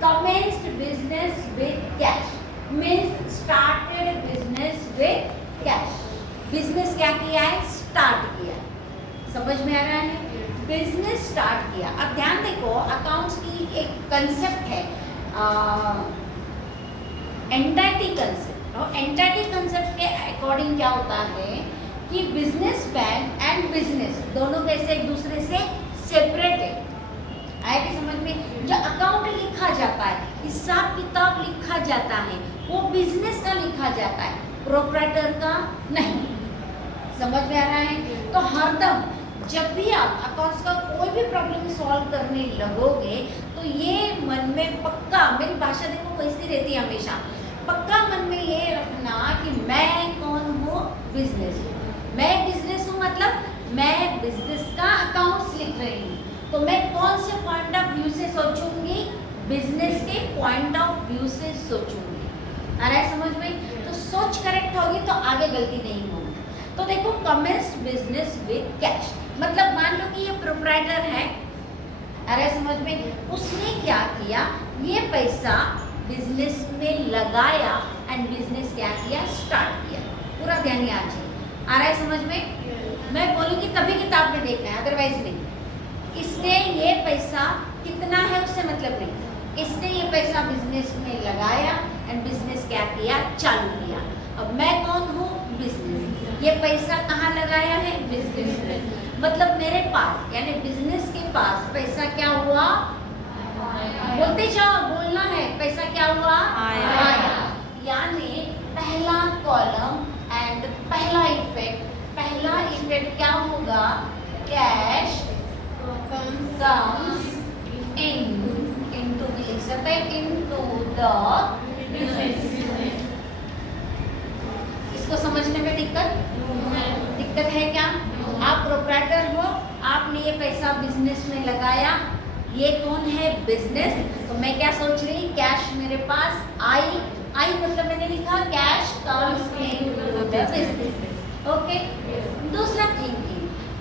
commenced business with cash means started business with cash. Business क्या किया है? Start किया. समझ में आ रहा है? बिजनेस स्टार्ट किया. अब ध्यान देखो, अकाउंट्स की एक कंसेप्ट है एंटिटी कंसेप्ट. और एंटिटी कंसेप्ट के अकॉर्डिंग क्या होता है कि बिजनेस मैन एंड बिजनेस दोनों कैसे एक दूसरे से सेपरेट है. आया कि समझ में? जो अकाउंट लिखा जाता है, हिसाब किताब लिखा जाता है, वो बिजनेस का लिखा जाता है, प्रोप्राइटर का नहीं. समझ में आ रहा है? तो हरदम जब भी आप अकाउंट्स का कोई भी प्रॉब्लम सॉल्व करने लगोगे तो ये मन में पक्का, मेरी भाषा देखो कैसी रहती है हमेशा, पक्का मन में ये रखना कि मैं कौन हूँ? बिजनेस. मैं बिजनेस हूँ मतलब मैं बिजनेस का अकाउंट्स लिख रही हूँ. तो मैं कौन से पॉइंट ऑफ व्यू से सोचूंगी? बिजनेस के पॉइंट ऑफ व्यू से सोचूंगी. आ रहा है समझ में? तो सोच करेक्ट होगी तो आगे गलती नहीं होगी. तो देखो, कमेंस्ड बिजनेस विद कैश मतलब मान लो कि ये प्रोप्राइटर है. अरे समझ में? उसने क्या किया? ये पैसा बिजनेस में लगाया एंड बिजनेस क्या किया? स्टार्ट किया. पूरा ध्यान यहाँ चाहिए. आ रहा है समझ में? मैं बोलूँगी तभी किताब में देखना है, अदरवाइज नहीं. इसने ये पैसा कितना है उससे मतलब नहीं. इसने ये पैसा बिजनेस में लगाया एंड बिजनेस क्या किया? चालू किया. अब मैं कौन हूँ? बिजनेस. ये पैसा कहाँ लगाया है? बिजनेस में. मतलब मेरे पास यानी बिजनेस के पास पैसा क्या हुआ? बोलते जाओ, बोलना है. पैसा क्या हुआ? आया. यानी पहला कॉलम एंड पहला इफेक्ट. पहला इफेक्ट क्या होगा? कैश comes into लिख सकते हैं into the business. इसको समझने में दिक्कत है क्या? आप प्रोप्राइटर हो, आपने ये पैसा बिजनेस में लगाया. ये कौन है? बिजनेस. तो मैं क्या सोच रही? कैश मेरे पास आई मतलब मैंने लिखा cash comes into the business. Okay. दूसरा थिंकिंग.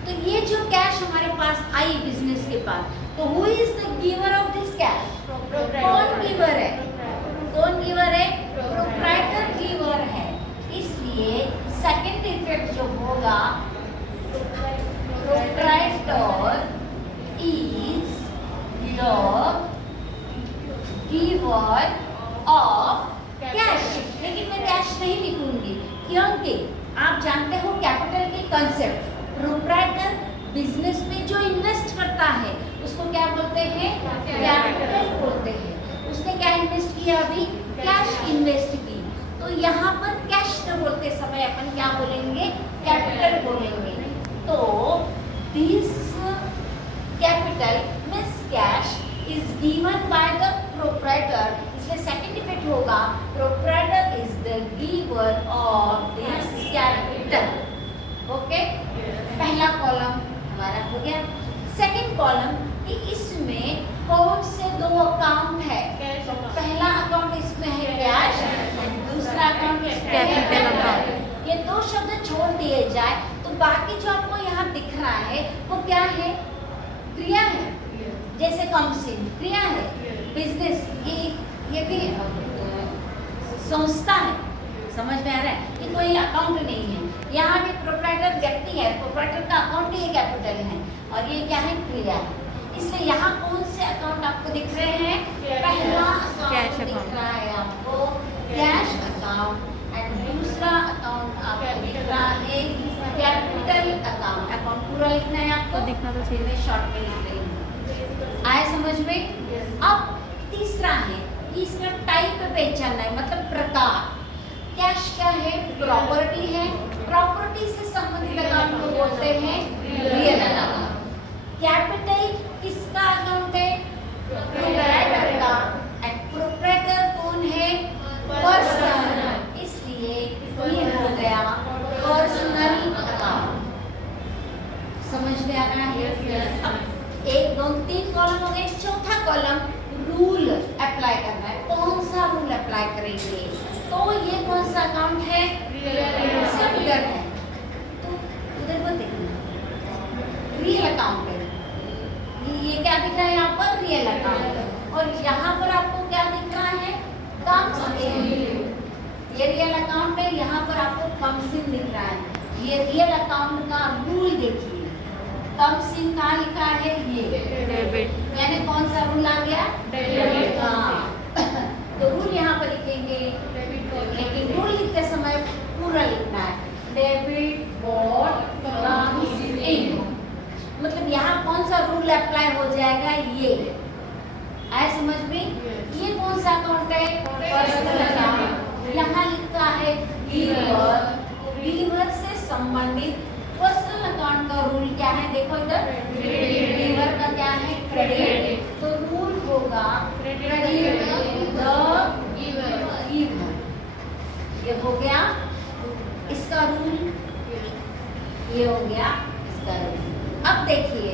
तो ये जो कैश हमारे पास आई बिजनेस के पास, तो who is the giver of this cash? कौन गिवर है? कौन गिवर है? प्रोप्राइटर गिवर है. इसलिए सेकंड इफेक्ट जो होगा, proprietor is the giver of cash. लेकिन मैं कैश नहीं लिखूंगी क्योंकि आप जानते हो कैपिटल की कंसेप्ट. प्रोप्राइटर बिजनेस में जो इन्वेस्ट करता है उसको क्या बोलते हैं? कैपिटल बोलते हैं. उसने क्या इन्वेस्ट किया? अभी कैश इन्वेस्ट की. तो यहाँ पर कैश न बोलते समय अपन क्या बोलेंगे? कैपिटल बोलेंगे. तो this capital means cash is given by the proprietor. इसलिए सेकंड इफेक्ट होगा proprietor is the giver of this capital. Okay. पहला कॉलम हमारा हो गया. सेकंड कॉलम कि इसमें कौन से दो अकाउंट है? तो पहला अकाउंट इसमें है कैश, दूसरा अकाउंट कैपिटल अकाउंट. ये दो शब्द छोड़ दिए जाए तो बाकी जो आपको यहाँ दिख रहा है वो क्या है? क्रिया है. जैसे कमसिन क्रिया है. बिजनेस ये भी संस्था है. समझ में आ रहा है? ये कोई अकाउंट नहीं है. यहाँ भी प्रोप्राइटर व्यक्ति है, प्रोप्राइटर का अकाउंट ही कैपिटल है और ये क्या है? क्रिया है. इसलिए यहाँ कौन से अकाउंट आपको दिख रहे हैं? पहला अकाउंट दिख रहा है आपको कैश अकाउंट एंड दूसरा अकाउंट आपको दिख रहा है कैपिटल अकाउंट. अकाउंट पूरा लिखना है आपको, दिखना तो चाहिए. मैं शॉर्ट में लिख रही हूँ. आया समझ में? अब तीसरा है कि इसका टाइप पहचानना है, मतलब प्रकार. कैश क्या है? प्रॉपर्टी है. प्रॉपर्टी से संबंधित अकाउंट को बोलते हैं रियल अकाउंट. कैपिटल किसका अकाउंट है? प्रोप्राइटर का. एंड प्रोप्राइटर कौन है? पर्सन. इसलिए ये हो गया पर्सनल अकाउंट. समझ में आ रहा है? अब 1 2 3 कॉलम हो गए. चौथा कॉलम रूल अप्लाई करना है. कौन सा रूल अप्लाई करेंगे? तो ये कौन सा अकाउंट है? सब इधर है तो इधर को देखना. रियल अकाउंट है. ये क्या दिख रहा है यहाँ पर? Real account. और यहाँ पर आपको क्या ये रियल अकाउंट है, यहाँ पर आपको कम सिन दिख रहा है। ये रियल अकाउंट का रूल देखिए, कम सिन कहाँ लिखा है, ये डेबिट, यानी कौन सा रूल आ गया, डेबिट। हाँ तो रूल यहाँ पर लिखेंगे, लेकिन रूल लिखते समय पूरा लिखना है, डेबिट व्हाट कम्स इन, मतलब यहाँ कौन सा रूल अप्लाई हो जाएगा, ये आया समझ में। ये कौन सा अकाउंट है, पर्सनल अकाउंट। यहाँ लिखा है गिवर, गिवर से संबंधित पर्सनल अकाउंट का रूल क्या है, देखो इधर गिवर का क्या है, क्रेडिट, तो रूल होगा क्रेडिट द गिवर। ये हो गया इसका रूल, ये हो गया इसका रूल। अब देखिए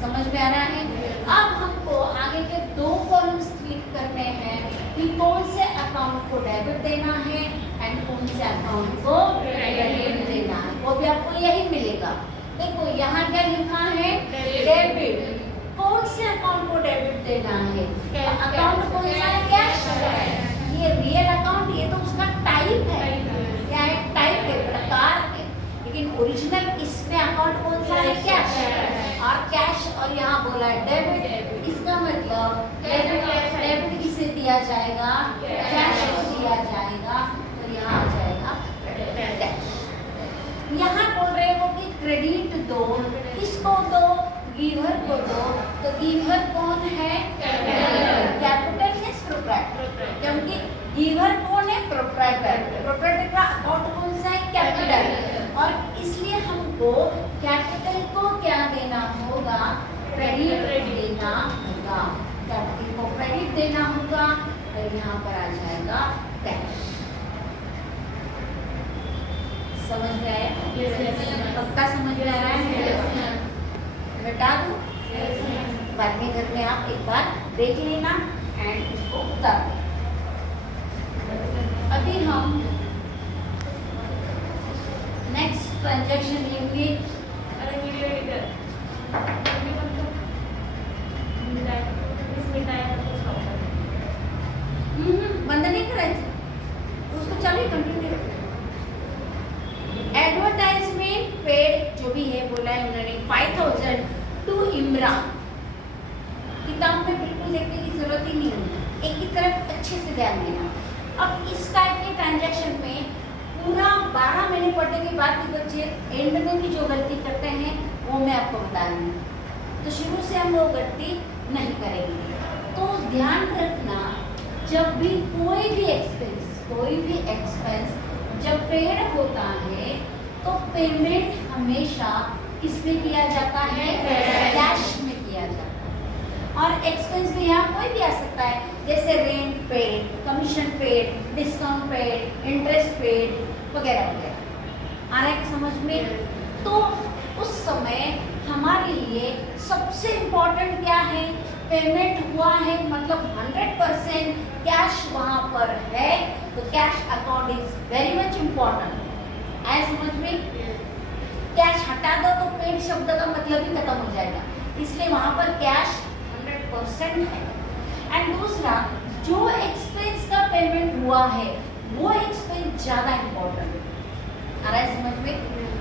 समझ में आ रहा है। अब हमको आगे के दो कॉलम्स क्लिक करने हैं कि कौन से अकाउंट को डेबिट देना है एंड कौन से अकाउंट को क्रेडिट देना है, वो भी आपको यही मिलेगा। देखो यहाँ क्या लिखा है, डेबिट, कौन से अकाउंट को डेबिट देना है, अकाउंट कौन सा है, कैश है। ये रियल अकाउंट, ये तो उसका टाइप है, क्या है, टाइप है, प्रकार है, लेकिन ओरिजिनल इसमें अकाउंट कौन सा है, कैश और कैश, और यहाँ बोला है डेबिट, इसका मतलब डेबिट किसे दिया जाएगा, कैश को दिया जाएगा, तो यहाँ आ जाएगा कैश। यहाँ बोल रहे हो कि क्रेडिट दो, किसको दो, गिवर को दो, तो गिवर कौन है, कैपिटल है प्रोप्राइटर, क्योंकि गिवर कौन है, प्रोप्राइटर, प्रोप्राइटर का अकाउंट कौन सा है, कैपिटल, और इसलिए हमको कैपिटल को क्या देना होगा, क्रेडिट देना होगा, कैपिटल को क्रेडिट देना होगा, तो यहाँ पर आ जाएगा कैश। समझ में आया, पक्का समझ में आ रहा है, बता दूं, बाद में घर में आप एक बार देख लेना एंड उसको उतार दें। अभी हम नेक्स्ट ट्रांजैक्शन लेंगे, बंद नहीं करायचं, उसको चालू कंटिन्यू रखना। एडवर्टाइजमेंट पेड जो भी है बोला है उन्होंने 5000 टू इमरान, किताब में बिल्कुल देखने की जरूरत ही नहीं है, एक ही तरफ अच्छे से ध्यान देना। अब इस टाइप के ट्रांजैक्शन में पूरा 12 महीने पढ़ने के बाद भी बच्चे एंड में भी जो गलती करते हैं वो मैं आपको बता रही हूँ, तो शुरू से हम वो गलती नहीं करेंगे। तो ध्यान रखना, जब भी कोई भी एक्सपेंस जब पेड होता है तो पेमेंट हमेशा किसमें किया जाता है, कैश में किया जाता है। और एक्सपेंस में यहाँ कोई भी आ सकता है, जैसे rent paid, commission paid, discount paid, interest paid वगैरह वगैरह। आ रहा है कि समझ में। तो उस समय हमारे लिए सबसे इम्पोर्टेंट क्या है, पेमेंट हुआ है मतलब 100% कैश वहाँ पर है, तो cash account is very much important. आया समझ में। कैश हटा दो तो पेड शब्द का मतलब ही खत्म हो जाएगा, इसलिए वहाँ पर कैश 100% है। एंड दूसरा, जो एक्सपेंस का पेमेंट हुआ है वो एक्सपेंस ज़्यादा इम्पोर्टेंट है। आ रहा है समझ में।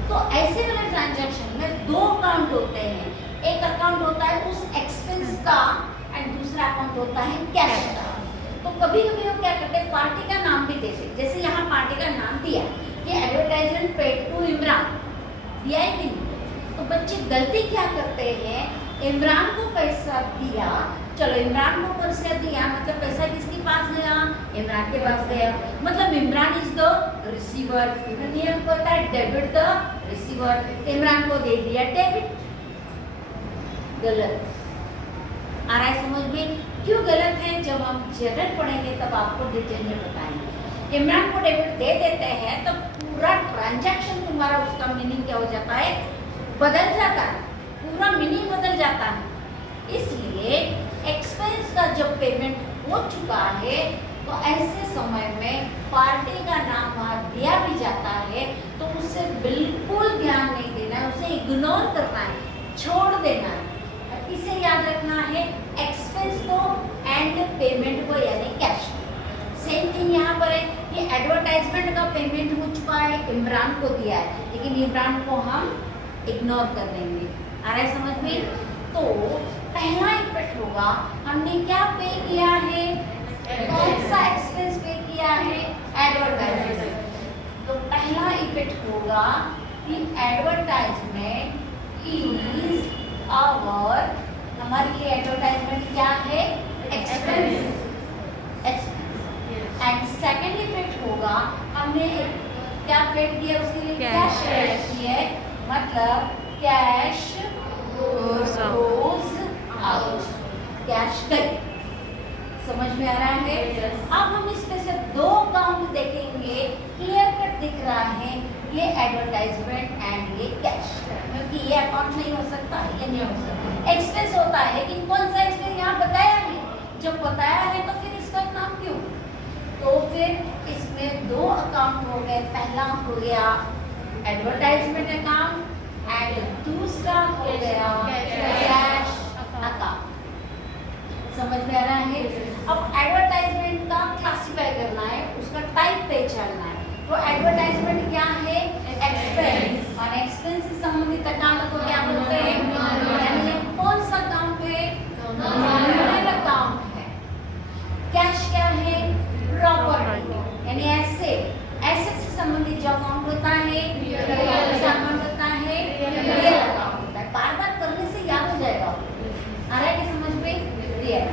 तो ऐसे वाले ट्रांजैक्शन में दो अकाउंट होते हैं, एक अकाउंट होता है उस एक्सपेंस का एंड दूसरा अकाउंट होता है कैश का। तो कभी कभी हम क्या करते हैं, पार्टी का नाम भी देते, जैसे यहाँ पार्टी का नाम दिया कि एडवर्टाइजमेंट पेड टू इमरान, दिया है कि नहीं। तो बच्चे गलती क्या करते हैं, इमरान को पैसा दिया, चलो इमरान को पैसा दिया मतलब पैसा किसके पास गया, इमरान के पास गया, मतलब इमरान इज द रिसीवर। नियम कहता है डेबिट द रिसीवर, इमरान को दे दिया डेबिट। गलत। आ रहा है समझ में। क्यों गलत है, जब हम जनरल पढ़ेंगे तब आपको डिटेल में बताएंगे। इमरान को डेबिट दे देते हैं तो पूरा ट्रांजैक्शन तुम्हारा, उसका मीनिंग क्या हो जाता है, बदल जाता है, पूरा मीनिंग बदल जाता है। इसलिए एक्सपेंस का जब पेमेंट हो चुका है तो ऐसे समय में पार्टी का नाम वहाँ दिया भी जाता है, तो उससे बिल्कुल ध्यान नहीं देना है, उसे इग्नोर करना है, छोड़ देना है। इसे याद रखना है, एक्सपेंस को एंड पेमेंट को यानी कैश। सेम थिंग यहाँ पर है कि एडवर्टाइजमेंट का पेमेंट हो चुका है, इमरान को दिया है, लेकिन इमरान को हम इग्नोर कर देंगे। आ रहा है समझ में? तो पहला इफेक्ट होगा, हमने क्या पे किया है, कौन सा एक्सपेंस पे किया है, एडवर्टाइजमेंट। तो पहला इफेक्ट होगा कि एडवर्टाइजमेंट इज आवर, हमारे लिए एडवर्टाइजमेंट क्या है, एक्सपेंस। एंड सेकंड इफेक्ट होगा, हमने क्या पेड किया, उसके लिए कैश पेड किया, मतलब कैश goes out, कैश गई। समझ में आ रहा है? अब हम इसमें से दो अकाउंट देखेंगे, क्लियर कट दिख रहा है, ये एडवर्टाइजमेंट एंड ये कैश, क्योंकि ये अकाउंट नहीं हो सकता, ये नहीं हो सकता। एक्सपेंस होता है, लेकिन कौन सा एक्सपेंस यहाँ बताया है, जब बताया है तो फिर इसका नाम क्यों? तो फिर इसमें दो अकाउंट हो गए, पहला हो गया एडवर्टाइजमेंट अकाउंट एंड दूसरा हो गया कैश अकाउंट। समझ में आ रहा है? अब एडवर्टाइजमेंट का क्लासिफाई करना है, उसका टाइप पहचानना है। तो एडवर्टाइजमेंट क्या है, एक्सपेंस, और एक्सपेंस से संबंधित अकाउंट को क्या बोलते हैं, यानी कौन सा अकाउंट है, नॉमिनल अकाउंट है। कैश क्या है, प्रॉपर्टी, यानी एसेट, एसेट से संबंधित जो अकाउंट होता है, अकाउंट होता है, रियल अकाउंट होता है। बार बार करने से याद हो जाएगा। आ रहा है कि समझ में? रियल।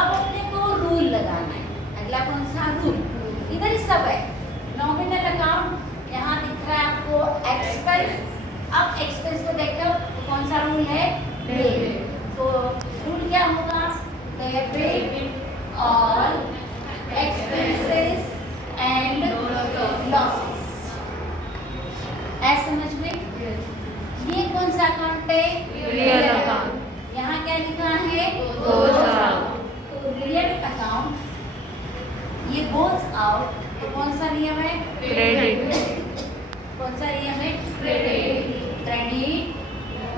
अब अपने को रूल लगाना है, अगला कौन सा रूल, इधर ही सब है। नॉमिनल अकाउंट यहाँ दिख रहा है आपको, एक्सपेंस। अब एक्सपेंस को देखो तो कौन सा रूल है, डेबिट। तो रूल क्या होगा, debit all expenses and losses. ऐसे समझ में? ये कौन सा अकाउंट है, रियल अकाउंट। यहाँ क्या लिखा है, गोज आउट। तो रियल अकाउंट ये गोज आउट, तो कौन सा नियम है, क्रेडिट। कौन सा नियम है, credit. Credit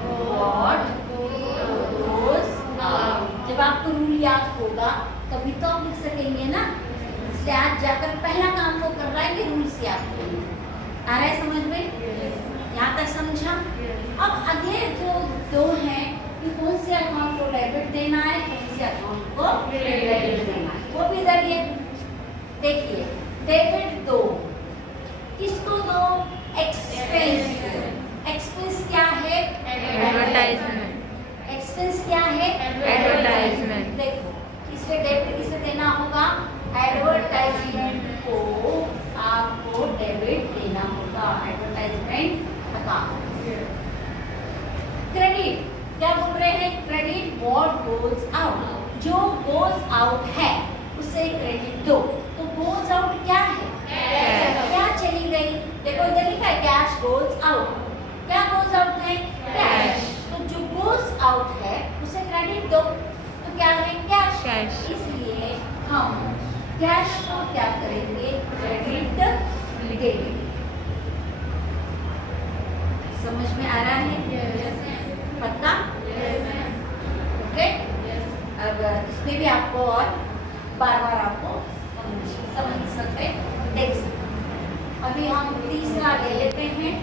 what goes out. जब आपको रूल याद होगा तभी तो आप लिख सकेंगे ना, इसलिए आज जाकर पहला काम वो कर रहा है कि रूल से याद करेंगे। आ रहा है समझ में? यहाँ तक समझा? अब अगले जो दो हैं कि कौन से अकाउंट को डेबिट देना है, कौन से अकाउंट को क्रेडिट देना है, वो भी इधर ये देखिए। डेबिट दो, किसको दो, एक्सपेंस। एक्सपेंस क्या है, एडवर्टाइजमेंट। एक्सपेंस क्या है, एडवर्टाइजमेंट। देखो इसलिए डेबिट किसे देना होगा, एडवर्टाइजमेंट को आपको डेबिट देना होगा, एडवर्टाइजमेंट अकाउंट। क्रेडिट क्या बोल रहे हैं, क्रेडिट व्हाट गोज आउट, जो गोज आउट है उसे क्रेडिट दो। तो गोज आउट क्या है, क्या चली गई, देखो इधर लिखा है कैश गोज आउट। क्या गोज आउट है, कैश। तो जो गोज आउट है उसे क्रेडिट दो, तो क्या है, कैश। इसलिए हम कैश को क्या करेंगे, क्रेडिट देंगे। समझ में आ रहा है? पक्का? ओके। अब इसमें भी आपको और बार बार आपको समझ सकते, देख सकते। अभी हम तीसरा ले लेते हैं।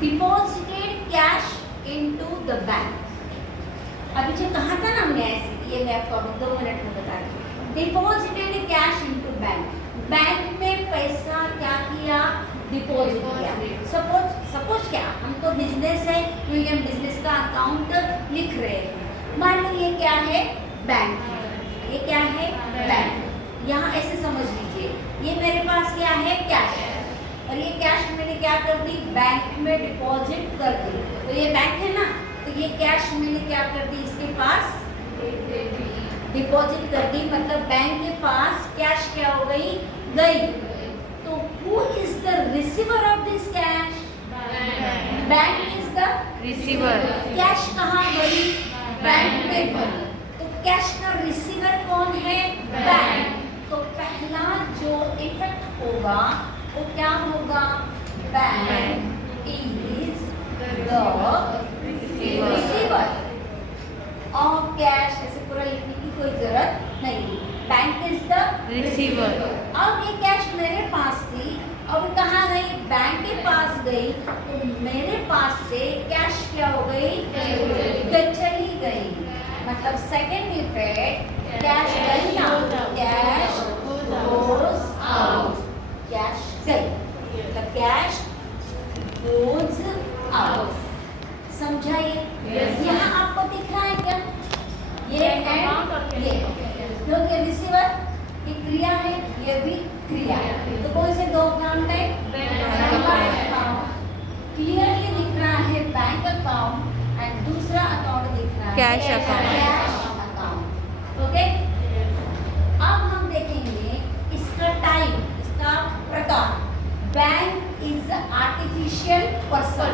Deposited cash into the bank. अभी जो कहा था ना हमने ऐसे, ये मैं आपको अभी 2 मिनट में बता रही हूँ। Deposited cash into bank, bank में पैसा क्या किया, डिपॉजिट किया। सपोज क्या, हमको बिजनेस है, क्योंकि हम बिजनेस का अकाउंट लिख रहे हैं। मान लो ये क्या है, बैंक है, ये क्या है, बैंक। यहाँ ऐसे समझ लीजिए, ये मेरे पास क्या है, कैश है, और ये कैश मैंने क्या कर दी, बैंक में डिपॉजिट कर दी। तो ये बैंक है ना, तो ये कैश मैंने क्या कर दी, इसके पास डिपॉजिट कर दी, मतलब बैंक के पास कैश क्या हो गई, गई। तो who is the receiver of this cash, bank is the receiver. Cash कहाँ गई, बैंक में गई, तो कैश का रिसीवर कौन है, बैंक। तो पहला जो इफेक्ट होगा वो क्या होगा, बैंक इज द रिसीवर। तो मेरे पास से कैश क्या हो गई, चली गई। मतलब सेकेंड इफेक्ट कैश गई ना, कैश गोज आउट, कैश गई मतलब कैश गोज आउट। समझा ये? यहाँ आपको दिख रहा है क्या? ये क्योंकि रिसीवर ये क्रिया है, ये भी क्रिया है, तो कौन से दो अकाउंट है? क्लियरली दिख रहा है बैंक अकाउंट एंड दूसरा अकाउंट दिख रहा है कैश अकाउंट। ओके, अब हम देखेंगे इसका टाइप, इसका प्रकार। Bank is artificial person,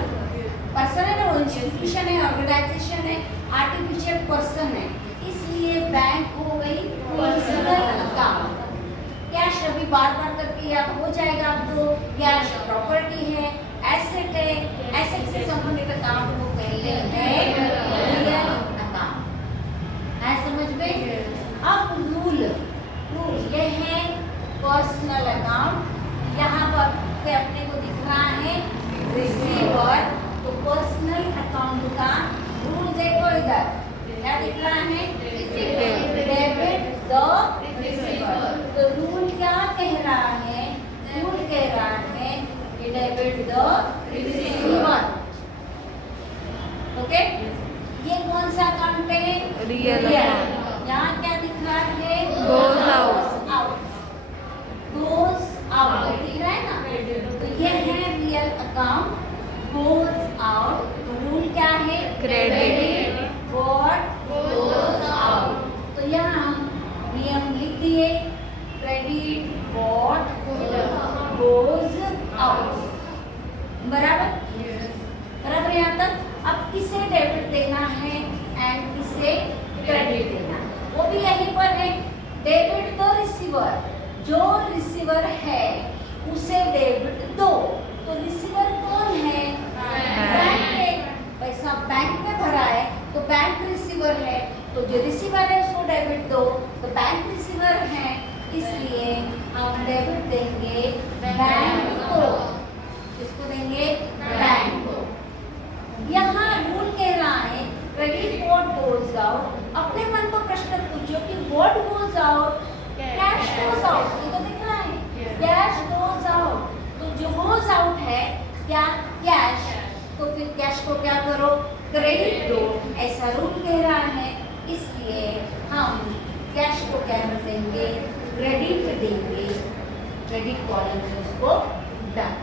person है ना, वो इंस्टीट्यूशन है, ऑर्गेनाइजेशन है, आर्टिफिशियल पर्सन है, इसलिए बैंक हो गई पर्सनल अकाउंट। कैश अभी बार बार करके याद हो जाएगा आपको, कैश प्रॉपर्टी है, एसेट है, एसेट से संबंधित अकाउंट को कहते हैं रियल अकाउंट। है समझ में? अब रूल ये है पर्सनल अकाउंट। यहाँ पर अपने को दिख रहा है रिसीवर, तो पर्सनल अकाउंट का रूल देखो, इधर क्या दिख रहा है? Debit the receiver. तो रूल क्या कह रहा है? रूल कह रहा है कि डेबिट द रिसीवर। ओके, ये कौन सा अकाउंट है? Real account. यहाँ क्या दिख रहा है? गोज आउट, गोज आउट दिख रहा है ना, तो ये है real account, goes out. Rule क्या है? Credit what goes out. तो यहाँ हम नियम लिख दिए, क्रेडिट व्हाट गोज आउट। बराबर बराबर यहाँ तक। अब किसे डेबिट देना है एंड किसे क्रेडिट देना, वो भी यहीं पर है। डेबिट तो रिसीवर, जो रिसीवर है उसे डेबिट दो। तो रिसीवर कौन है? बैंक है, पैसा बैंक में भरा है तो बैंक रिसीवर है, तो जो रिसीवर है उसको डेबिट दो, तो बैंक रिसीवर है, इसलिए हम डेबिट देंगे बैंक को। किसको देंगे? बैंक को। यहाँ रूल कह रहा है क्रेडिट व्हाट गोज आउट। अपने मन को प्रश्न पूछो कि what goes out, cash goes out, ये तो दिख रहा है कैश गोज आउट। तो जो गोज आउट है क्या? कैश। तो फिर कैश को क्या करो? क्रेडिट दो, ऐसा रूल कह रहा है, इसलिए हम कैश को क्या देंगे? क्रेडिट देंगे, क्रेडिट कॉलम में उसको डाल